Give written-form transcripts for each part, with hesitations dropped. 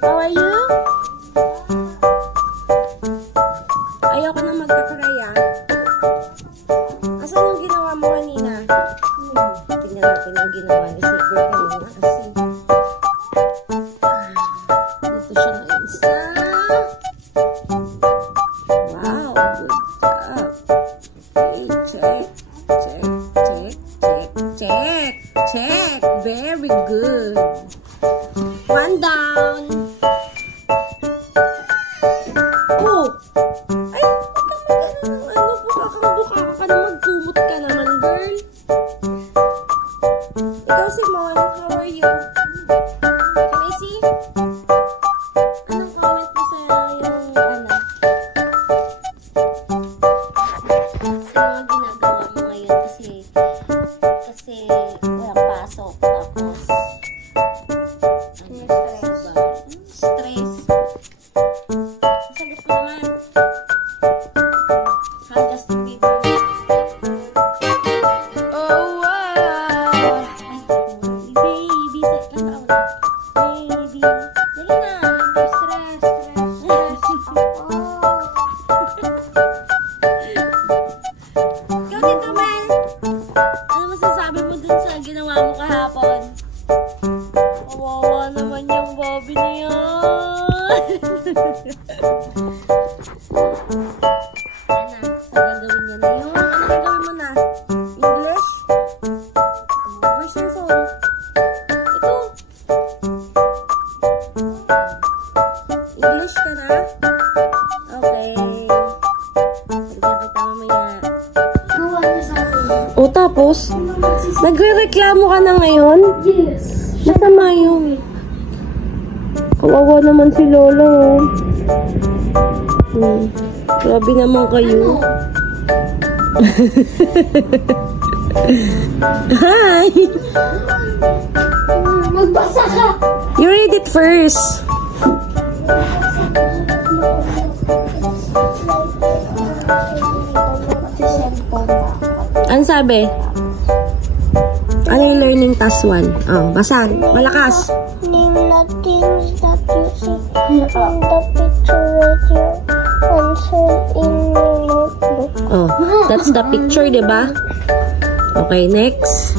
How are you? Ayoko na magkakaray ah. Asan yung ginawa mo kanina? Tingnan natin yung ginawa ni Secret kanina kasi dito siya ngayon sa wow, good job. Okay, check. Very good. One down. Oh! Ay, ano po, kakang-buka ka na magkumot ka naman, girl. Ikaw, Simon, how are you? Can I see? Anong comment mo sa yung, ano? Sa mga ginagawa mo ngayon kasi walang pasok. Tapos, stress. Sagot ko naman. How does the fever? Oh, wow. Baby. Baby. Dali na. Stress. Ikaw dito, man. Ano masasabi mo dun sa ginawa mo kahapon? Kawawa naman yung Bobby na yan. Ano? Saan gagawin niya na yun? Ano gagawin mo na? English? Where's your phone? Ito. English ka na? Okay. Pagkakita kita mamaya. O tapos? Nagre-reklamo ka na ngayon? Yes. Masama yun. Kawawa naman si Lola, oh. Grabe naman kayo. Hi! Magbasa ka! You read it first. Ano sabi? Ano yung learning task 1? Oh, basan. Malakas. Name the things that you see in the picture right here. Answer in your notebook. Oh, that's the picture, diba? Okay, next.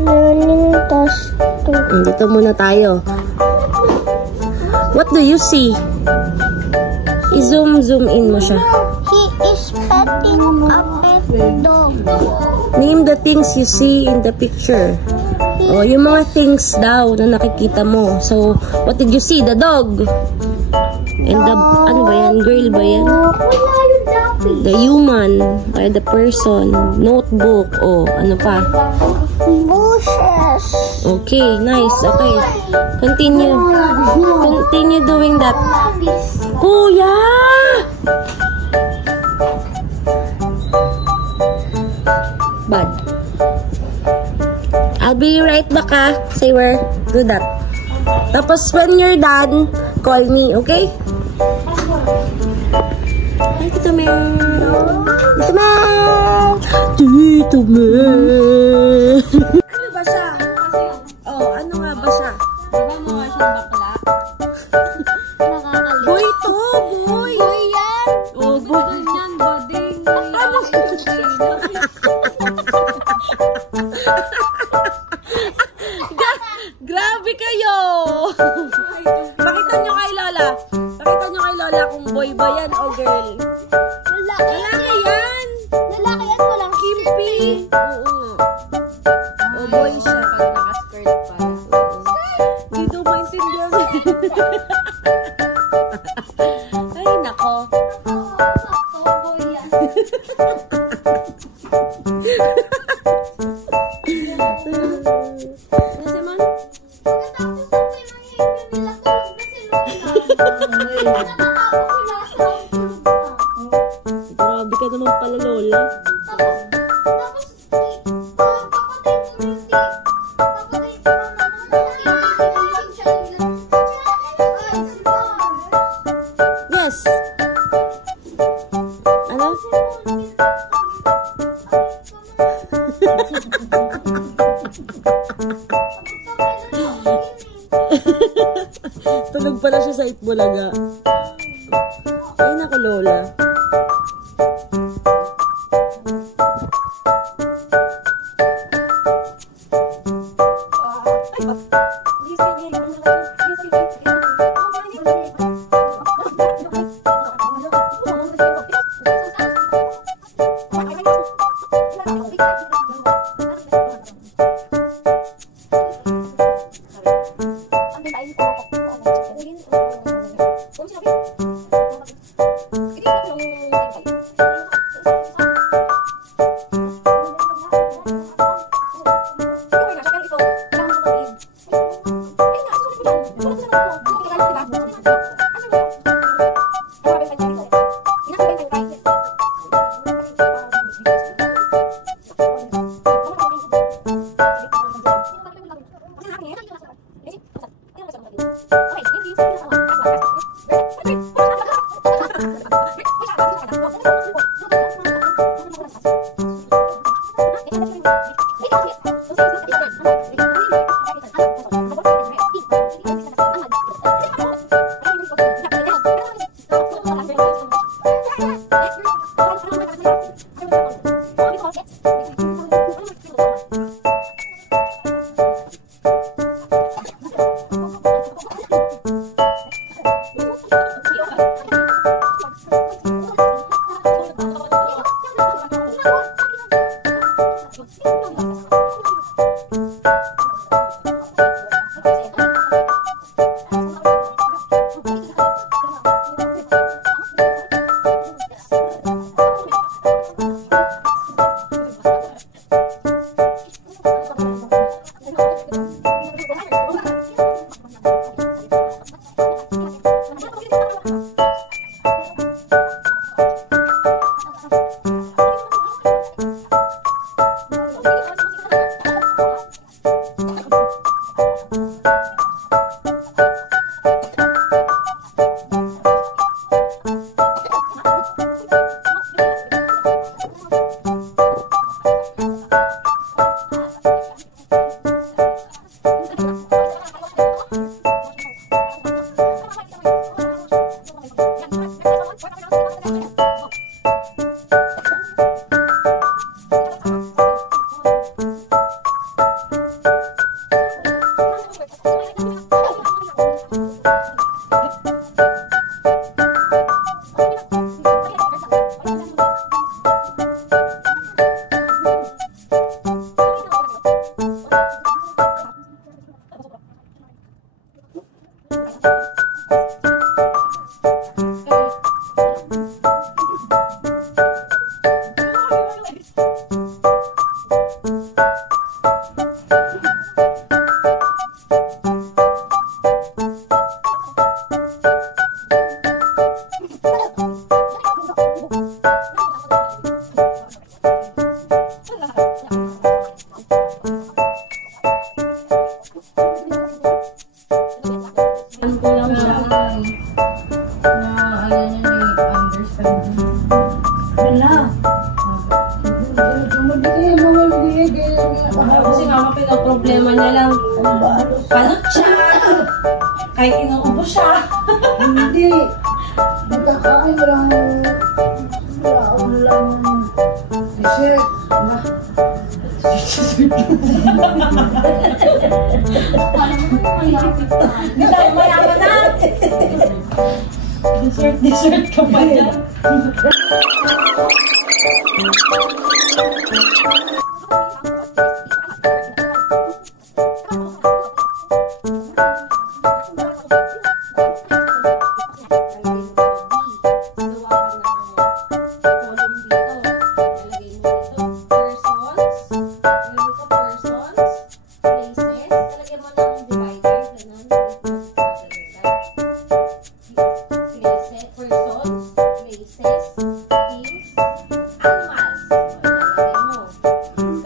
Learning task 2. Dito muna tayo. What do you see? I-zoom in mo siya. He is petting a pet dog. Name the things you see in the picture. Oh, yung mga things daw na nakikita mo. So, what did you see? The dog. And the, ano ba yan? Girl ba yan? The human. Or the person. Notebook. Oh, ano pa? Bushes. Okay, nice. Okay. Continue. Continue doing that. Kuya! Bad. I'll be right back, ah. Say where. Do that. Tapos, when you're done, call me, okay? Hi, Tito Mel. Tito Mel. Tito Mel. Ano ba siya? Oh, ano nga ba siya? Diba mukha siyang bakla? Nakakalit. Boy to, boy. Boy yan! Oh, boy. Yan, bading. Ano? Grabe kayo! Pakita nyo kay Lola. Pakita nyo kay Lola kung boy ba yan o girl. Lalaki. Lalaki yan! Lalaki yan, walang Kimpi! Oo. O boy siya. Naka-skirt pa. Hindi daw maintindihan. Ay, nako. Boy yan. Nasi man? Pagkatapos ng pinangyayin nila, tulog na sila. Pagkatapos sila sa tulog na. Grabe ka naman pala, Lola. Tapos, papatay ko yung tape. Papatay ko naman. Yes. Ano? Tulog pala siya sa Itbulaga. Ay, naku, Lola. Kasi nga problema niya lang. Palot siya. Kahit inuubo siya. Hindi. Nagkakain lang. Wala lang. Dessert. Hindi tayo mayaman na. Dessert ka pa dyan.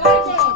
Garden.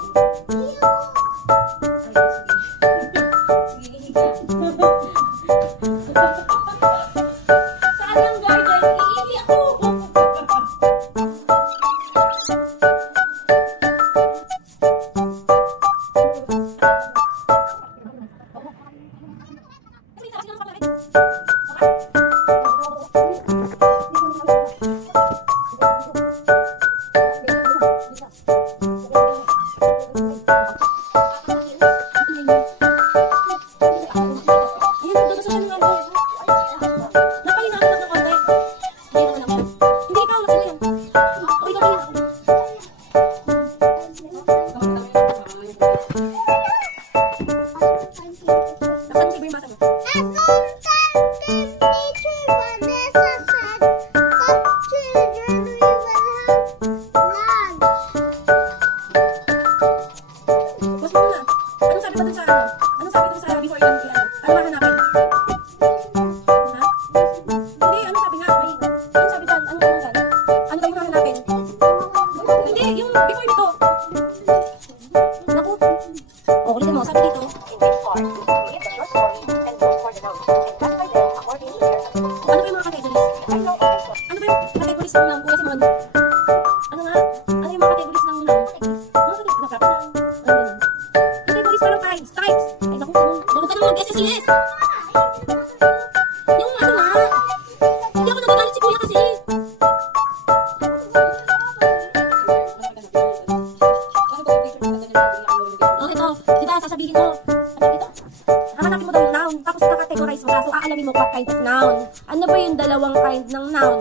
Ano ba yung dalawang kind ng noun?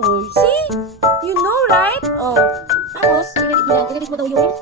Oh, see? You know, right? Oh. Tapos, i-read mo daw yung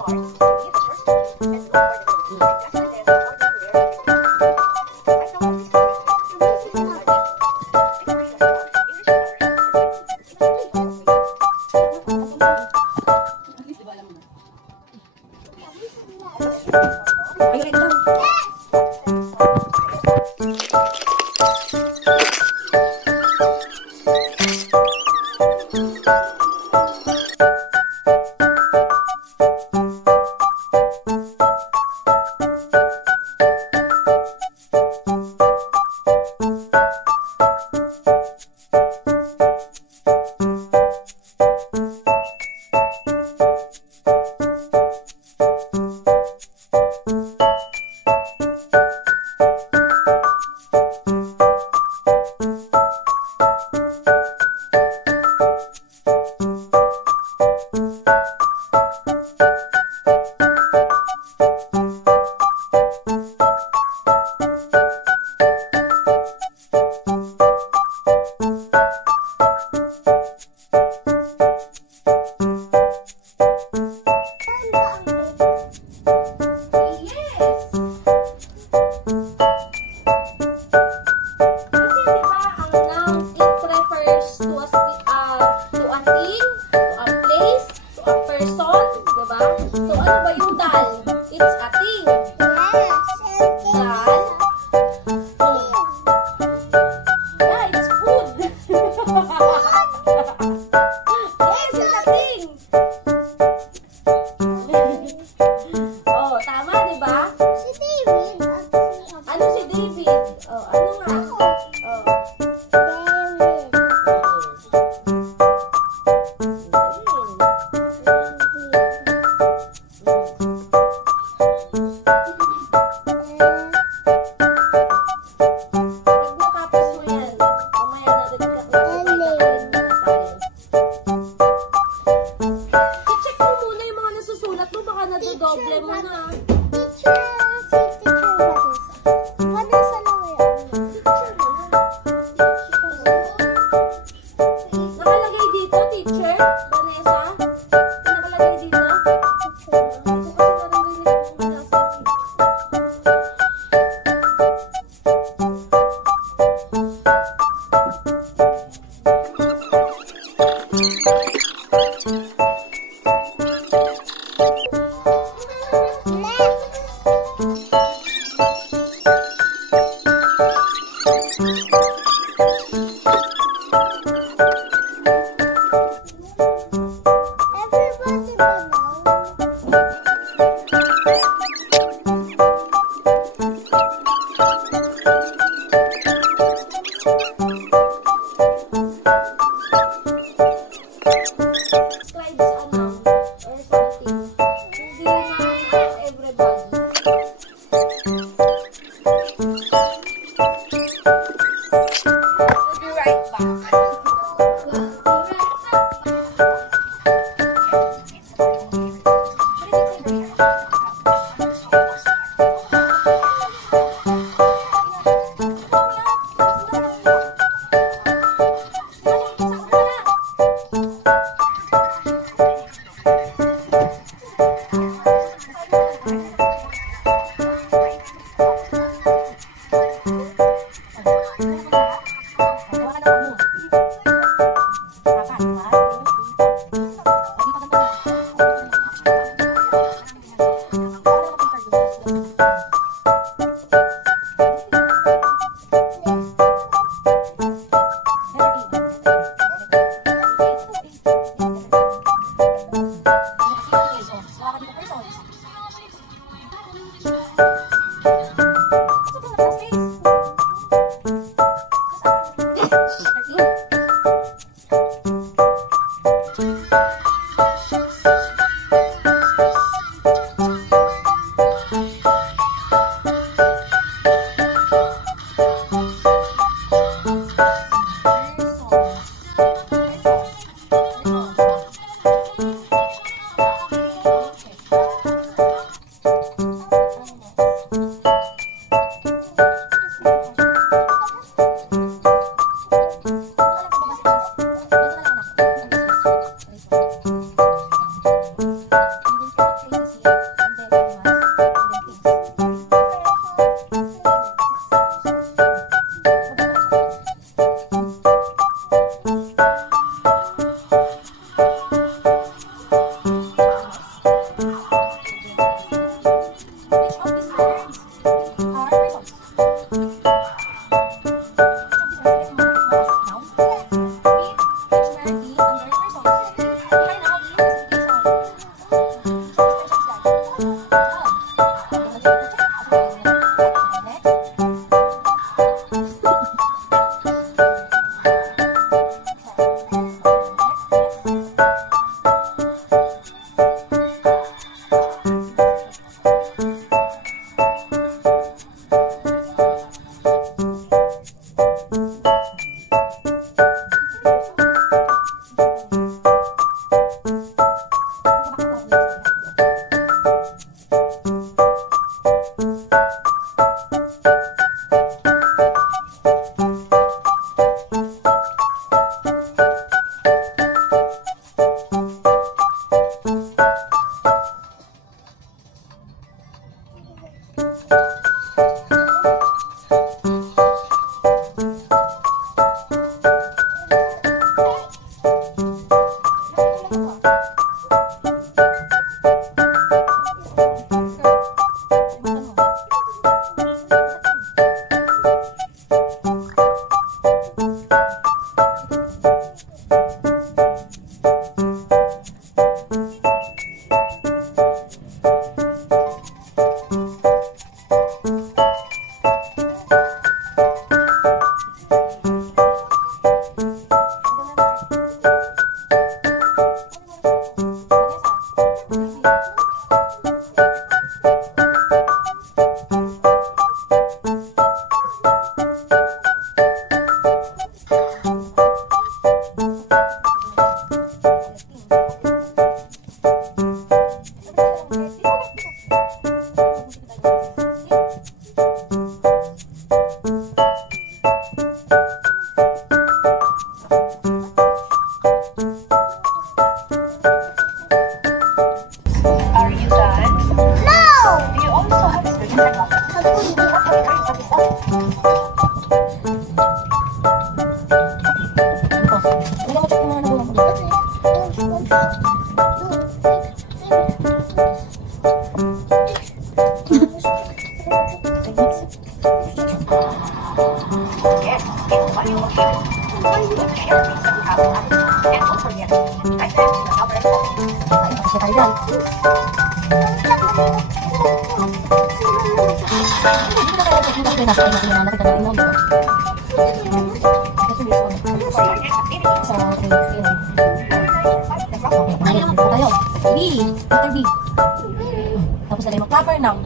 Tapos lagay mo proper noun.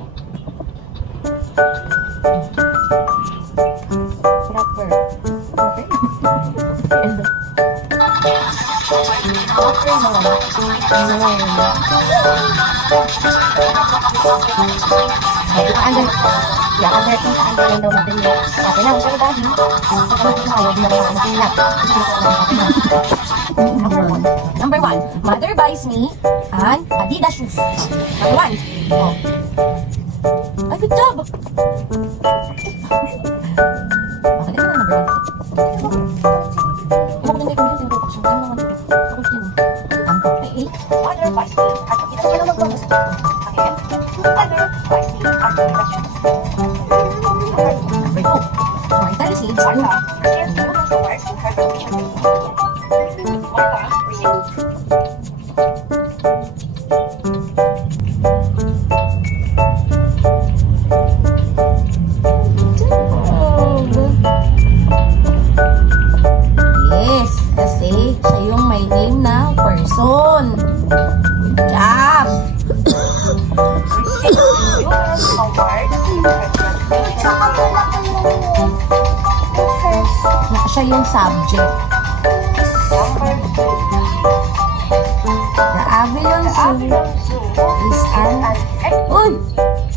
Proper. Number 1, mother buys me an Adidas shoes. Number 1. Oh. Ay, good job! Okay, na number 1. Mother buys me an Adidas shoes. Mother buys me an Adidas shoes. Number 2. Martha receives yes, kasi siya yung may name na person. Good job! Siya yung subject. The Avalon Zoo is an... Uy!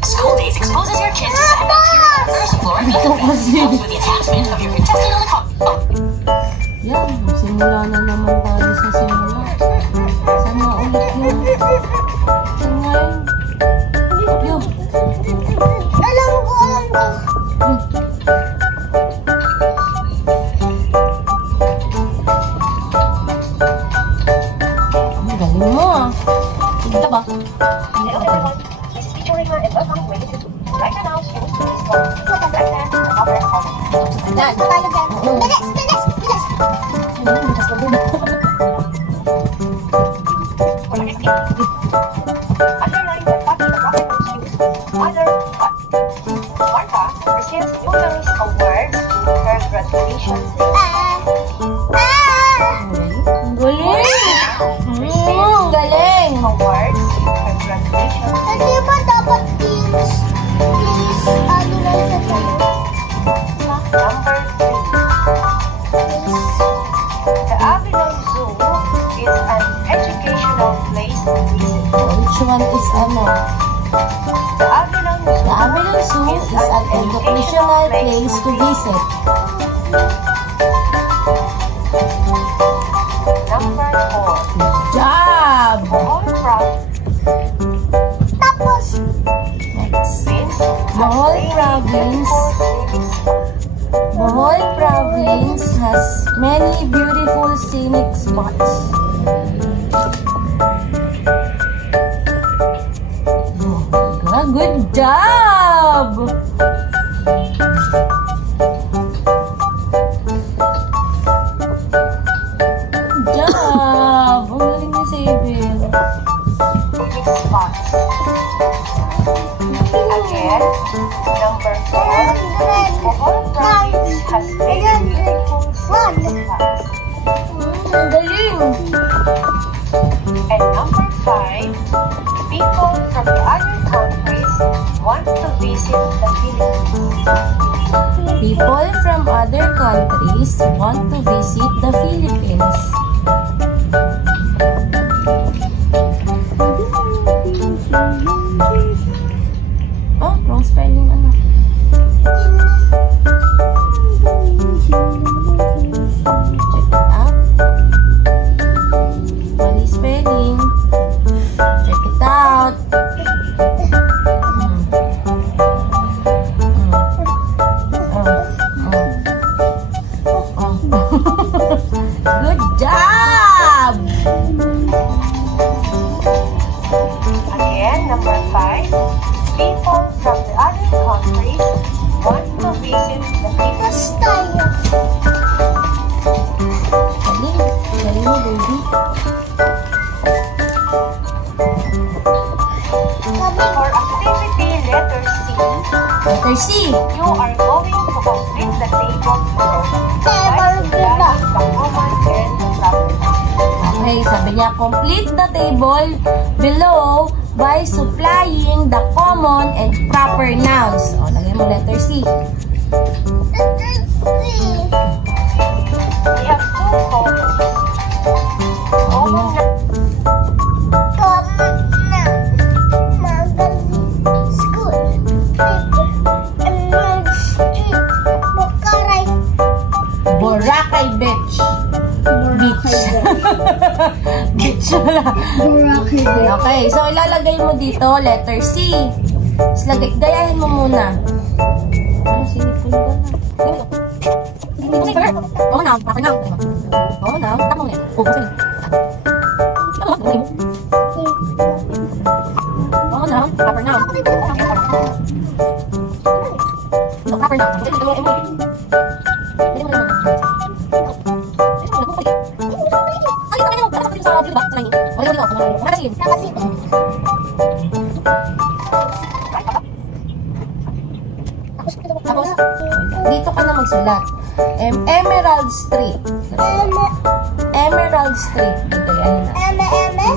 School Days exposes your kid to bad bacteria on the first floor. Helps with the attachment of your intestinal yan, simula na naman tayo sa simula. Saan nga ulit yun? Saan nga yun? Yun. Alam ko. Ang galing mo ah. Tigda ba? Underline the copy of Rocketman shoes. Mother Martha receives numerous awards in her graduation. Ang galing! Awards in her graduation. Kasi ba dapat please, ano lang sa tanong? Number 3. The Avalon Zoo is an educational place to visit. Which one is ano? The Avalon Zoo The Avalon Zoo is an educational place to visit. Number 4. Good job! All proud Tapos, Next. means Bohol Province has many beautiful scenic spots. Good job! Good job! Ang galing ni Sabin. spots. Again, number 4. Bohol Province has many beautiful scenic spots. Ang galing! And number 5, people from the other countries want to visit the Philippines. People from other countries want to visit the Philippines. Oh, wrong spelling ano. Check it out. Mali spelling. Check it out. Good job! Again, number 5, people from the other countries want to visit the Philippines. tayo. Galing. Galing mo, baby. For activity letter C, Letter C. you are going to complete the table below. Table below. The common and proper. Okay, sabi niya, complete the table below by supplying the common and proper nouns. O, lagay mo letter C. We have two columns. Common na Boracay Beach. Beach wala. Okay, so ilalagay mo dito, letter C. Gayahin mo muna. Ano, sinipon ba na? Hindi mo sa'yo. Oo na, proper na. Oo na, tapos mo yan. Oo, sa'yo. Ano ba? Oo na, proper na. Proper na. Tapos, dito ka na magsulat. Emerald Street. Emerald Street. Dito yan na.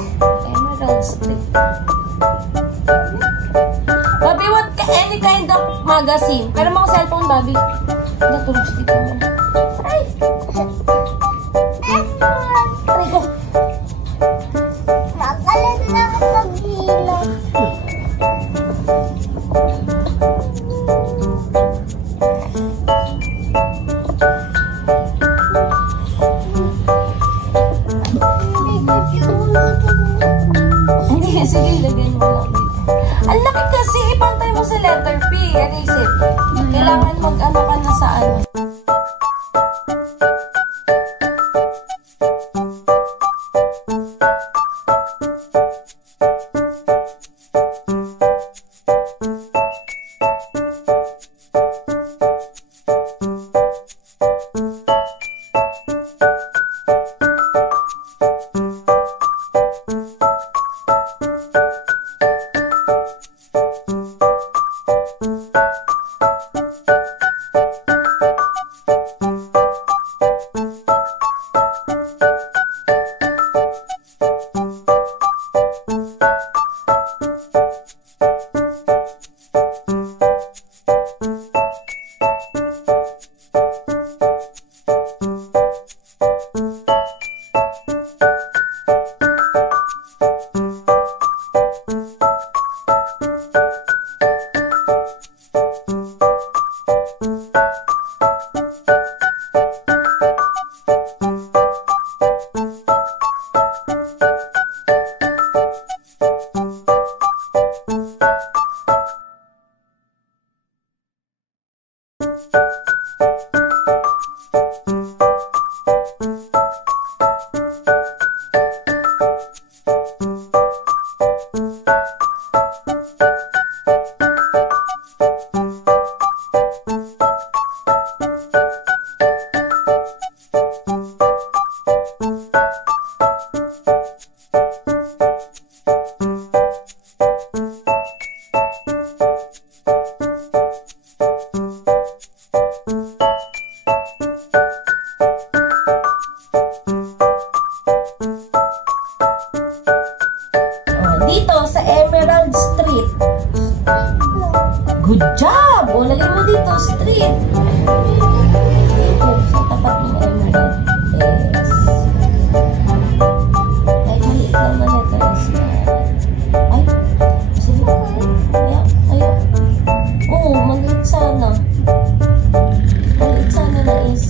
Emerald Street. Bobby, what any kind of magazine? Pero mga cellphone, Bobby. Natulog si dito mo. Ay! Aray ko. Magaling na ako maghilo. Hindi, sige, lagay mo lang dito. Ang laki kasi, ipantay mo sa letter P. Ano isip? Kailangan mag-ano ka na sa ano. Dito sa Emerald Street. Good job! O, lagay mo dito, street. Dito, sa tapat ng Emerald. Yes. Ay, maliit naman ito. Ay, sige ba? Ay, oo, maliit sana. Maliit sana na is.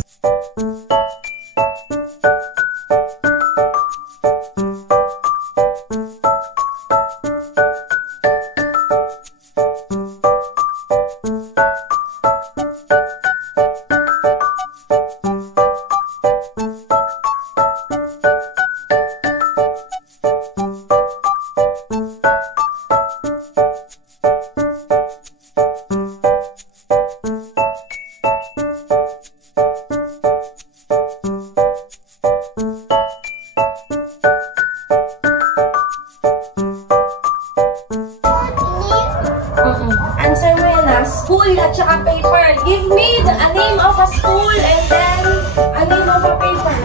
school at saka paper. Give me a name of a school and then a name of a paper.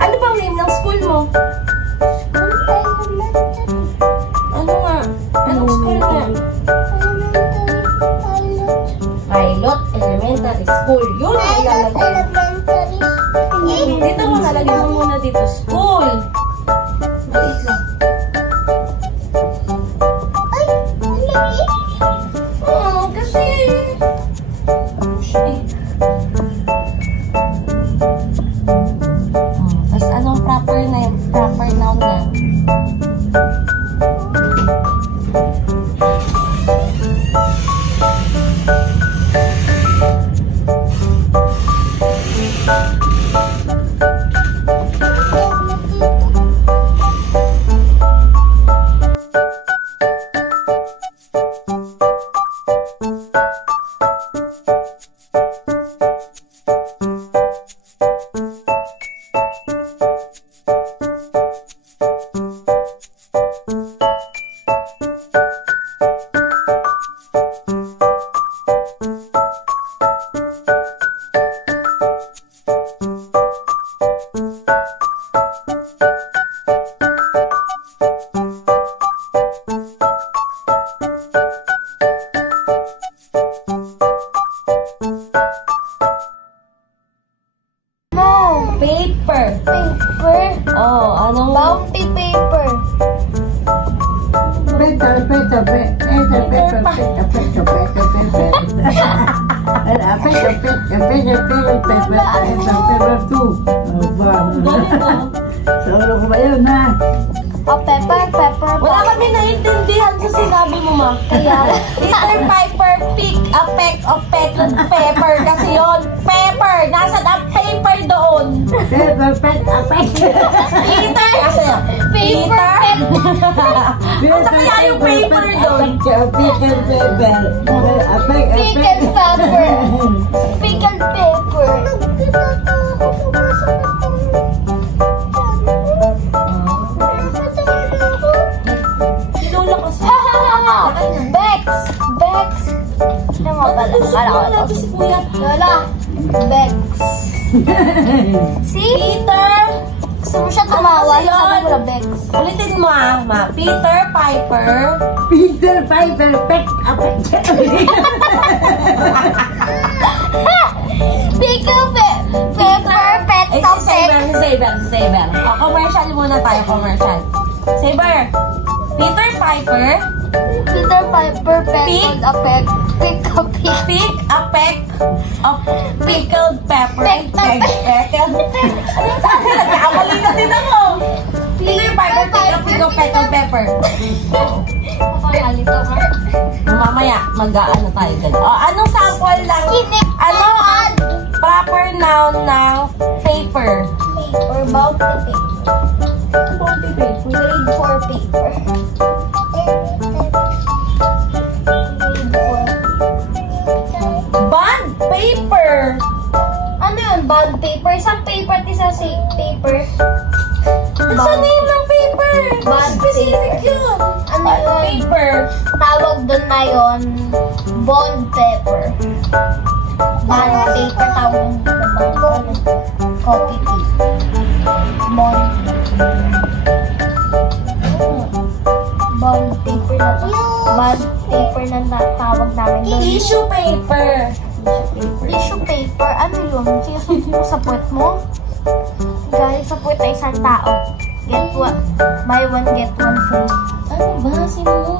Ano bang name ng school mo? Ano nga? Anong school nga? Pilot Elementary School. Yun ang ilalagay. Dito mo, nalagay mo muna dito. School. Maliit lang. Oh, kasi... Tapos anong proper name? Proper noun na. Paper. Paper. Oh, anong... Bounty paper. Sauro ko ba yun, ha? Oh, pepper, pepper. Wala kami naiintindihan sa sinabi mo, ma. Kaya, Peter Piper, pick a peck of peckled pepper. Kasi yun, pepper. Nasaan ang paper doon? Paper, Peter! Kasi paper, Asa kaya yung paper doon? Pickled pepper. pickled pepper. Pickled pepper. Lola kasi. Bex. Bex. Ano mo pala? Akala ko. Si Kuya. Lola. Bex. See? Peter! Gusto mo siya tumawa? Ano kasi Sabi yun? mo na Bex. Ulitin mo, ma. Peter Piper. Peter Piper, peck a peck. Pickled pepper. Pet Eh, si Saber. O, commercial muna tayo, commercial. Saber, Peter Piper, Peter Piper. Pickled a peck. Pick a peck. pick a peck of pickled pepper. Peck a peck. Nagkakamali na din ako. Peter Piper, pick a peck of pickled pepper. Pakalito ka. Mamaya, mag-ano tayo dyan. O, anong sample lang? Ano ang proper noun ng paper? Paper. Bounty paper. Bounty paper. Grade 4 paper. Bond paper. Ano yun? Bond paper? Isang paper at isang paper. Sa name ng paper. Bond Specific paper. yun. Ano Bond yun? paper. Tawag doon na yun, bond paper. Bond paper, tawag doon na bond. Copy paper. Bond paper. Bond paper na bond paper na tawag namin doon. Tissue paper. Tissue paper, ano yun? Sinusunod mo sa puwet mo? Galing sa puwet ay isang tao. Get one, buy one, get one free. Ano ba? Sino yun?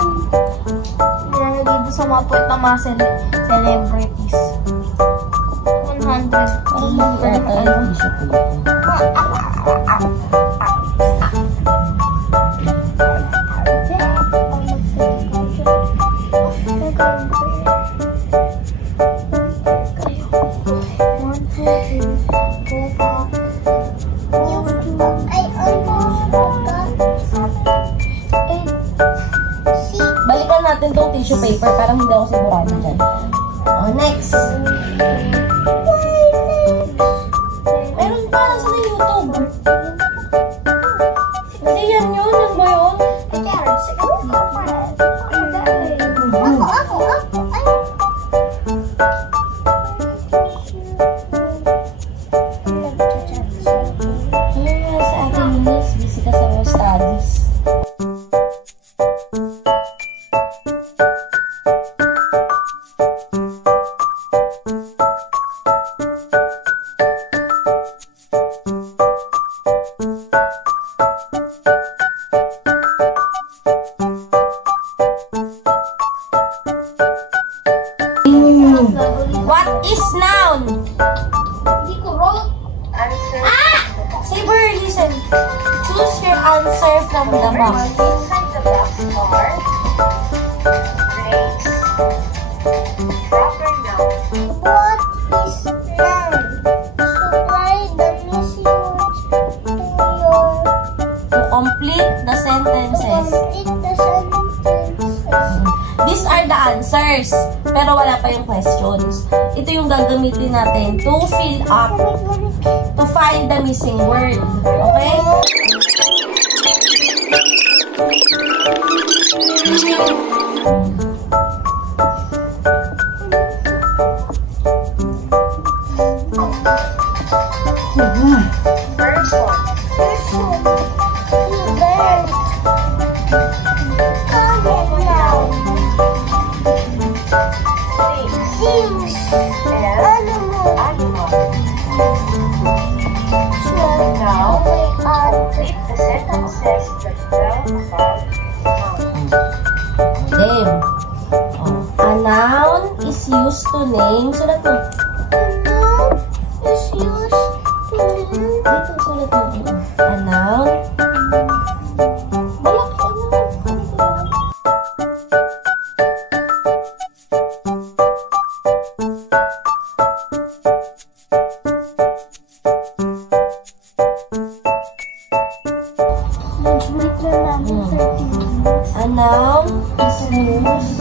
Nilalagay doon sa mga puwet ng mga celebrities. 100. yata yung tissue paper. Balikan natin tong tissue paper para hindi ako sigurado dyan. Oh, next. Meron pa sa YouTube. Hindi yan yun. Yan ba yun? Ano nga sa atin miss? Busy ka sa mga studies. What is noun? Hindi ko wrote. Answer. Saber, listen. Choose your answer from the box. Inside the box are grapes. Proper noun. What is noun? Supply the missing words to your To complete the sentences. complete the sentences. These are the answers. Pero wala pa yung questions. Ito yung gagamitin natin to fill up, to find the missing word. Okay? First one. Things. And animal. Now, complete the sentences that tell about nouns. Then, a noun is used to name. Sulat mo. Dito, sulat mo. A noun. Balak ka na. A noun is used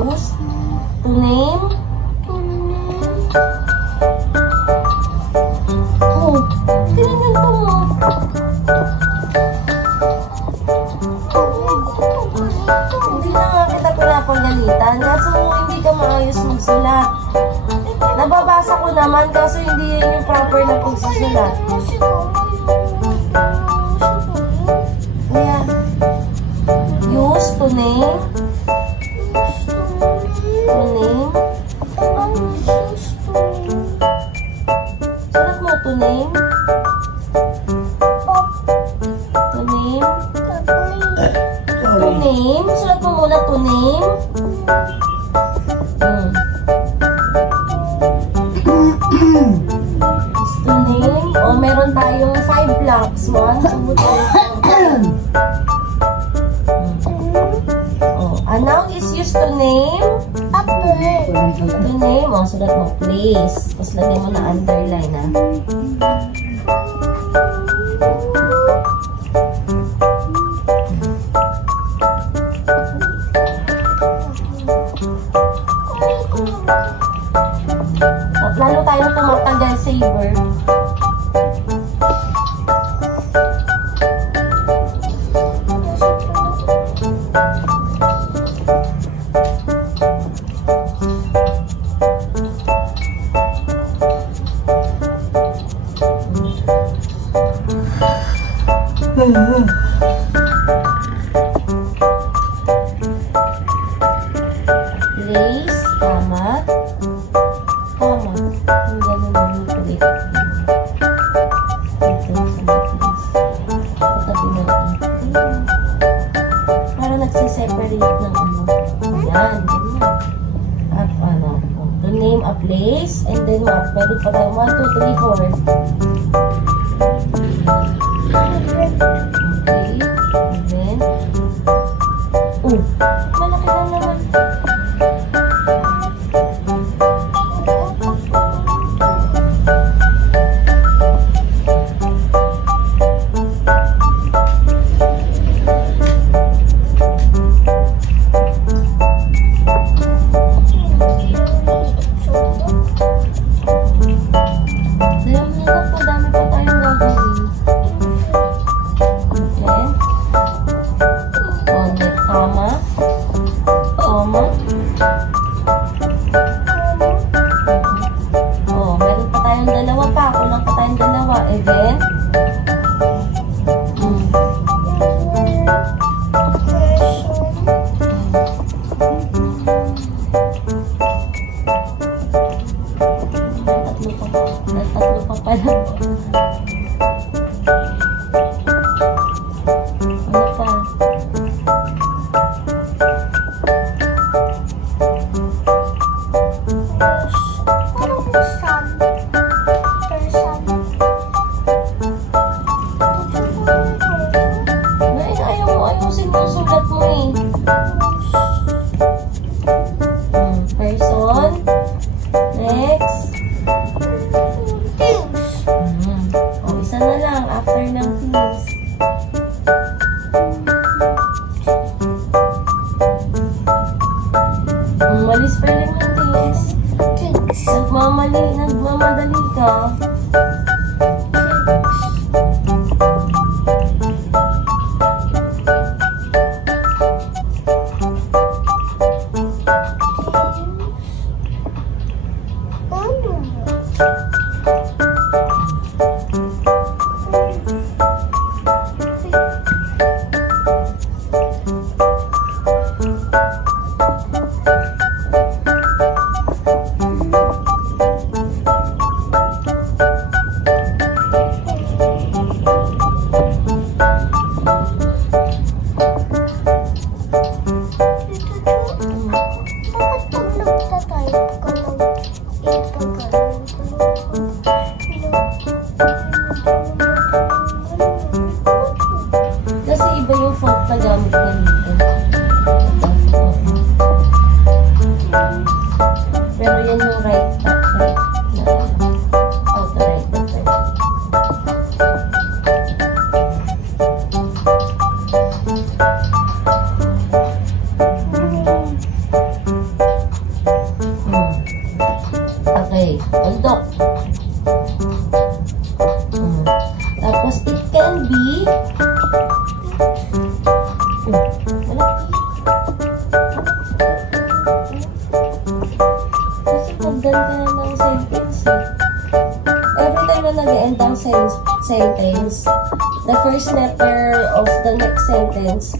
used to name. Oh, tinanong ko mo. Hindi na nga kita pinapagalitan kaso hindi ka maayos magsulat. Nababasa ko naman kaso hindi yun yung proper na pagsusulat. Ayan. Use to name. To name. Sulat mo to name. To name. To name. Sulat mo muna to name. Is to name. O, meron tayong 5 blocks. 1, 2, 3, 4. A noun is used to name. To name. O, sulat mo place. Tapos lagay mo na underline, ha. At lalo tayong tumatagal, Saber. nagsiseparate ng ano. Yan, ganyan. At ano, to name a place, and then what? Pwede pa tayo, 1, 2, 3, 4. Okay, and then, malaki na naman. Nagmamadali ka. Tapos it can be kasi pagganda ng sentence every time na nag-end ang sentence, the first letter of the next sentence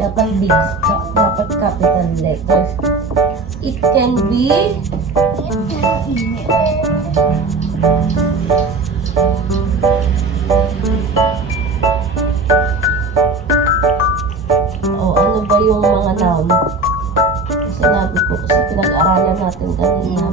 dapat big, dapat capital letter. It can be ano ba yung mga noun? Sinabi ko kasi pinag-aralan natin kanina.